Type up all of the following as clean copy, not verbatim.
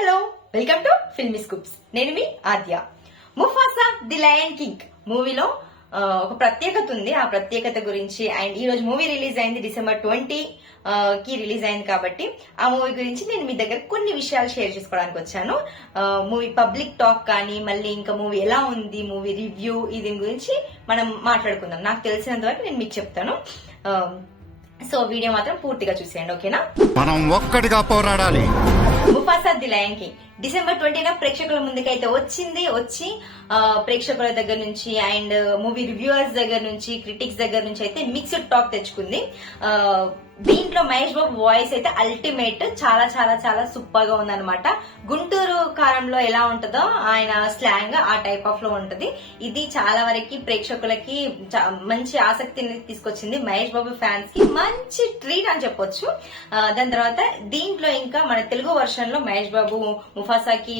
Hello welcome to filmy scoops. నేను మీ ఆద్య. Mufasa the lion king మూవీలో ఒక ప్రత్యేకత ఉంది. ఆ ప్రత్యేకత గురించి అండ్ ఈ రోజు మూవీ రిలీజ్ అయింది December 20 కి రిలీజ్ అయింది కాబట్టి ఆ మూవీ గురించి నేను మీ దగ్గర కొన్ని విషయాలు షేర్ చేసుకోవడానికి వచ్చాను. మూవీ పబ్లిక్ టాక్ కానీ మళ్ళీ ఇంకా మూవీ ఎలా ఉంది, మూవీ రివ్యూ, దీని గురించి మనం మాట్లాడుకుందాం. నాకు తెలిసినంత వరకు నేను మీకు చెప్తాను. సో వీడియో మాత్రం పూర్తిగా చూసేయండి, ఓకేనా? మనం ఒక్కటిగా పోరాడాలి. Mufasa the lion king December 20 ప్రేక్షకుల ముందుకైతే వచ్చి ప్రేక్షకుల దగ్గర నుంచి అండ్ మూవీ రివ్యూవర్స్ దగ్గర నుంచి, క్రిటిక్స్ దగ్గర నుంచి అయితే మిక్స్డ్ టాక్ తెచ్చుకుంది. దీంట్లో మహేష్ బాబు వాయిస్ అయితే అల్టిమేట్, చాలా చాలా చాలా సూపర్ గా ఉందన్నమాట. గుంటూరు కారంలో ఎలా ఉంటుందో ఆయన స్లాంగ్ ఆ టైప్ ఆఫ్ లో ఉంటది. ఇది చాలా వరకు ప్రేక్షకులకి మంచి ఆసక్తిని తీసుకొచ్చింది. మహేష్ బాబు ఫ్యాన్స్ కి మంచి ట్రీట్ అని చెప్పొచ్చు. దాని తర్వాత దీంట్లో ఇంకా మన తెలుగు వర్షన్ లో మహేష్ బాబు ముఫాసాకి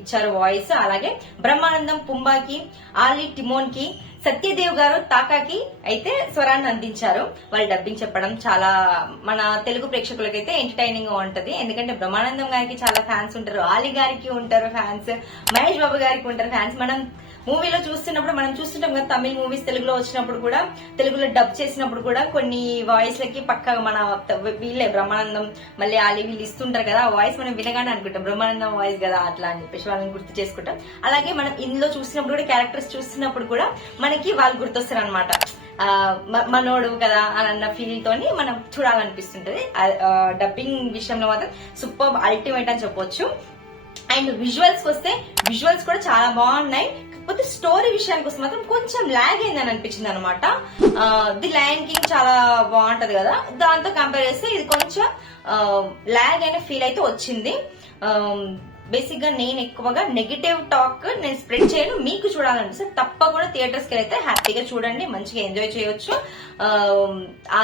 ఇచ్చారు వాయిస్. అలాగే బ్రహ్మానందం పుంబాకి, ఆలీ టిమోన్ కి, సత్యదేవ్ గారు తాకాకి అయితే స్వరాన్ని అందించారు. వాళ్ళు డబ్బింగ్ చెప్పడం చాలా మన తెలుగు ప్రేక్షకులకైతే ఎంటర్టైనింగ్ గా ఉంటది. ఎందుకంటే బ్రహ్మానందం గారికి చాలా ఫ్యాన్స్ ఉంటారు, ఆలీ గారికి ఉంటారు ఫ్యాన్స్, మహేష్ బాబు గారికి ఉంటారు ఫ్యాన్స్. మనం మూవీలో చూస్తున్నప్పుడు మనం చూస్తుంటాం కదా, తమిళ మూవీస్ తెలుగులో వచ్చినప్పుడు కూడా, తెలుగులో డబ్ చేసినప్పుడు కూడా కొన్ని వాయిస్ లకి పక్క మన వీళ్ళే బ్రహ్మానందం మళ్ళీ ఆలీ వీళ్ళు ఇస్తుంటారు కదా, ఆ వాయిస్ మనం వినగానే అనుకుంటాం బ్రహ్మానందం వాయిస్ కదా అట్లా అని చెప్పేసి వాళ్ళని గుర్తు చేసుకుంటాం. అలాగే మనం ఇందులో చూసినప్పుడు కూడా క్యారెక్టర్స్ చూస్తున్నప్పుడు కూడా మనకి వాళ్ళు గుర్తొస్తారు అనమాట. మనోడు కదా అని అన్న ఫీల్ తోని మనం చూడాలనిపిస్తుంటది. డబ్బింగ్ విషయంలో మాత్రం సూపర్ అల్టిమేట్ అని చెప్పొచ్చు. అండ్ విజువల్స్ వస్తే విజువల్స్ కూడా చాలా బాగున్నాయి. కాకపోతే స్టోరీ విషయానికి వస్తే మాత్రం కొంచెం లాగ్ అయిందని అనిపించింది అనమాట. ది లయన్ కింగ్ చాలా బాగుంటది కదా, దాంతో కంపేర్ చేస్తే ఇది కొంచెం లాగ్ అయిన ఫీల్ అయితే వచ్చింది. బేసిక్ గా నేను ఎక్కువగా నెగిటివ్ టాక్ నేను స్ప్రెడ్ చేయను. మీకు చూడాలనిపిస్తే తప్పకుండా థియేటర్స్ కి అయితే హ్యాపీగా చూడండి, మంచిగా ఎంజాయ్ చేయొచ్చు.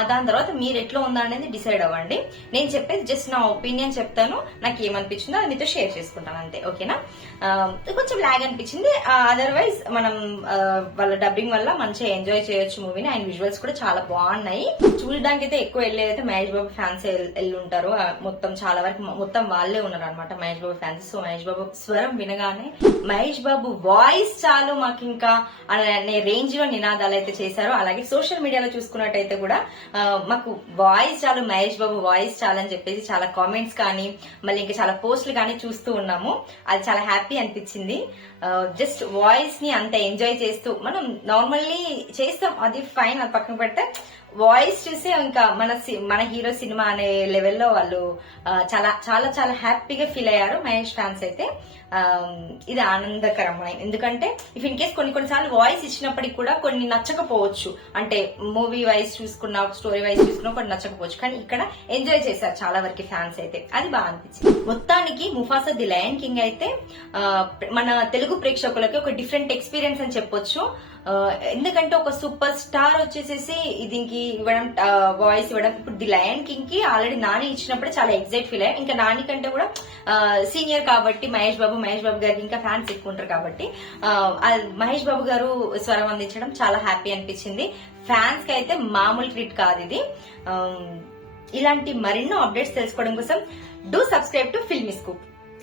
దాని తర్వాత మీరు ఎట్లా ఉందా అనేది డిసైడ్ అవ్వండి. నేను చెప్పేది జస్ట్ నా ఒపీనియన్ చెప్తాను, నాకు ఏమనిపించిందో అది మీతో షేర్ చేసుకుంటాను అంతే, ఓకేనా? కొంచెం లాగ్ అనిపించింది. అదర్వైజ్ మనం వాళ్ళ డబ్బింగ్ వల్ల మంచిగా ఎంజాయ్ చేయొచ్చు మూవీని. అండ్ విజువల్స్ కూడా చాలా బాగున్నాయి. చూడడానికి అయితే ఎక్కువ వెళ్ళేదైతే మహేష్ బాబు ఫ్యాన్స్ వెళ్ళి ఉంటారు. మొత్తం చాలా వరకు మొత్తం వాళ్ళే ఉన్నారు అనమాట మహేష్ బాబు ఫ్యాన్స్. సో మహేష్ బాబు స్వరం వినగానే మహేష్ బాబు వాయిస్ చాలు మాకు ఇంకా అనే రేంజ్ లో నినాదాలు అయితే చేశారు. అలాగే సోషల్ మీడియాలో చూసుకున్నట్టయితే కూడా మాకు వాయిస్ చాలు, మహేష్ బాబు వాయిస్ చాలు అని చెప్పేసి చాలా కామెంట్స్ కానీ మళ్ళీ ఇంకా చాలా పోస్టులు కానీ చూస్తూ ఉన్నాము. అది చాలా హ్యాపీ అనిపించింది. జస్ట్ వాయిస్ ని అంత ఎంజాయ్ చేస్తూ మనం నార్మల్లీ చేస్తాం, అది ఫైన్, అది పక్కన పెడితే వాయిస్ చూసి ఇంకా మన హీరో సినిమా అనే లెవెల్లో వాళ్ళు చాలా చాలా చాలా హ్యాపీగా ఫీల్ అయ్యారు మహేష్ ఫ్యాన్స్ అయితే. ఇది ఆనందకరమైన, ఎందుకంటే ఇఫ్ ఇన్ కేస్ కొన్నిసార్లు వాయిస్ ఇచ్చినప్పటికి కూడా కొన్ని నచ్చకపోవచ్చు. అంటే మూవీ వైజ్ చూసుకున్నా, స్టోరీ వైజ్ చూసుకున్నా కొన్ని నచ్చకపోవచ్చు, కానీ ఇక్కడ ఎంజాయ్ చేశారు చాలా వరకు ఫ్యాన్స్ అయితే. అది బాగా అనిపించింది. మొత్తానికి ముఫాసా ది లయన్ కింగ్ అయితే మన తెలుగు ప్రేక్షకులకి ఒక డిఫరెంట్ ఎక్స్పీరియన్స్ అని చెప్పొచ్చు. ఎందుకంటే ఒక సూపర్ స్టార్ వచ్చేసేసి దీనికి ఇవ్వడం, వాయిస్ ఇవ్వడం. ఇప్పుడు ది లయన్ కింగ్ కి ఆల్రెడీ నాని ఇచ్చినప్పుడే చాలా ఎగ్జైట్ ఫీల్ అయ్యారు. ఇంకా నాని కంటే కూడా సీనియర్ కాబట్టి మహేష్ బాబు గారికి ఇంకా ఫ్యాన్స్ ఎక్కువ ఉంటారు కాబట్టి మహేష్ బాబు గారు స్వరం అందించడం చాలా హ్యాపీ అనిపించింది. ఫ్యాన్స్ కి అయితే మామూలు ట్రీట్ కాదు ఇది. ఇలాంటి మరెన్నో అప్డేట్స్ తెలుసుకోవడం కోసం do subscribe to filmy scoop.